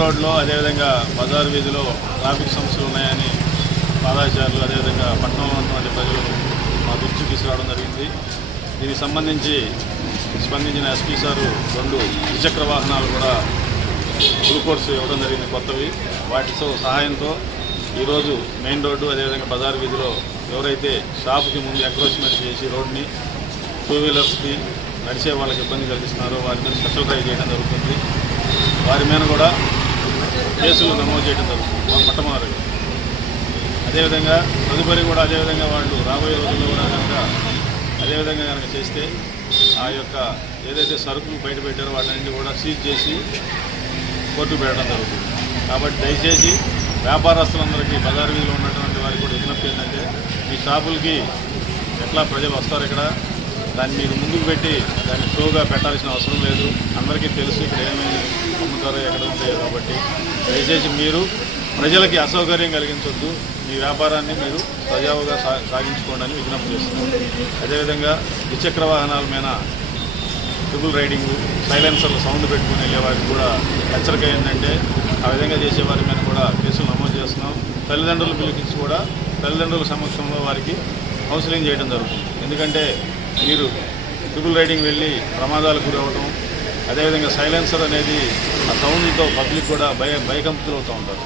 రోడ్లో అదేవిధంగా బజార్ వీధిలో ట్రాఫిక్ సమస్యలు ఉన్నాయని పాదాచారులు అదేవిధంగా పట్టణంలో ఉన్నటువంటి ప్రజలు మా దృష్టికి తీసుకురావడం జరిగింది. దీనికి సంబంధించి స్పందించిన ఎస్పీ సారు 2 ద్విచక్ర వాహనాలు కూడా గ్లూకోర్స్ ఇవ్వడం జరిగింది కొత్తవి. వాటితో సహాయంతో ఈరోజు మెయిన్ రోడ్డు అదేవిధంగా బజార్ వీధిలో ఎవరైతే షాప్కి ముందు ఎంక్రోచ్మెంట్ చేసి రోడ్ని 2 వీలర్స్కి నడిచే వాళ్ళకి ఇబ్బంది కలిగిస్తున్నారో వారి మీద స్పెషల్ డ్రైవ్ చేయడం జరుగుతుంది. వారి మీద కూడా కేసులు నమోదు చేయడం జరుగుతుంది మొట్టమొదటిగా. అదేవిధంగా తదుపరి కూడా అదేవిధంగా వాళ్ళు రాబోయే రోజుల్లో కూడా అదేవిధంగా కనుక చేస్తే ఆ యొక్క ఏదైతే సరుకులు బయట పెట్టారో వాటన్నింటినీ కూడా సీజ్ చేసి కోర్టుకు పెట్టడం జరుగుతుంది. కాబట్టి దయచేసి వ్యాపారస్తులందరికీ బజార్ వీధిలో ఉన్నటువంటి వారికి కూడా విజ్ఞప్తి ఏంటంటే మీ షాపులకి ఎట్లా ప్రజలు వస్తారు, ఇక్కడ దాన్ని మీరు ముందుకు పెట్టి దాన్ని షోగా పెట్టాల్సిన అవసరం లేదు. అందరికీ తెలుసు ఇక్కడ ఏమేమి అమ్ముతారో ఎక్కడ ఉంటాయో. కాబట్టి దయచేసి మీరు ప్రజలకి అసౌకర్యం కలిగించొద్దు, మీ వ్యాపారాన్ని మీరు సజావుగా సాగించుకోండి అని విజ్ఞప్తి చేస్తున్నారు. అదేవిధంగా ద్విచక్ర వాహనాల మీద ట్రిపుల్ రైడింగు, సైలెన్సర్లు సౌండ్ పెట్టుకుని వెళ్ళే వారికి కూడా హెచ్చరిక ఏంటంటే ఆ విధంగా చేసే వారి మీద కూడా కేసులు నమోదు చేస్తున్నాం. తల్లిదండ్రులు పిలిపించి కూడా తల్లిదండ్రుల సమక్షంలో వారికి కౌన్సిలింగ్ చేయడం జరుగుతుంది. ఎందుకంటే మీరు ట్రిపుల్ రైడింగ్ వెళ్ళి ప్రమాదాలకు గురవడం, అదేవిధంగా సైలెన్సర్ అనేది ఆ సౌండ్తో పబ్లిక్ కూడా భయకంపితులు అవుతూ ఉంటారు.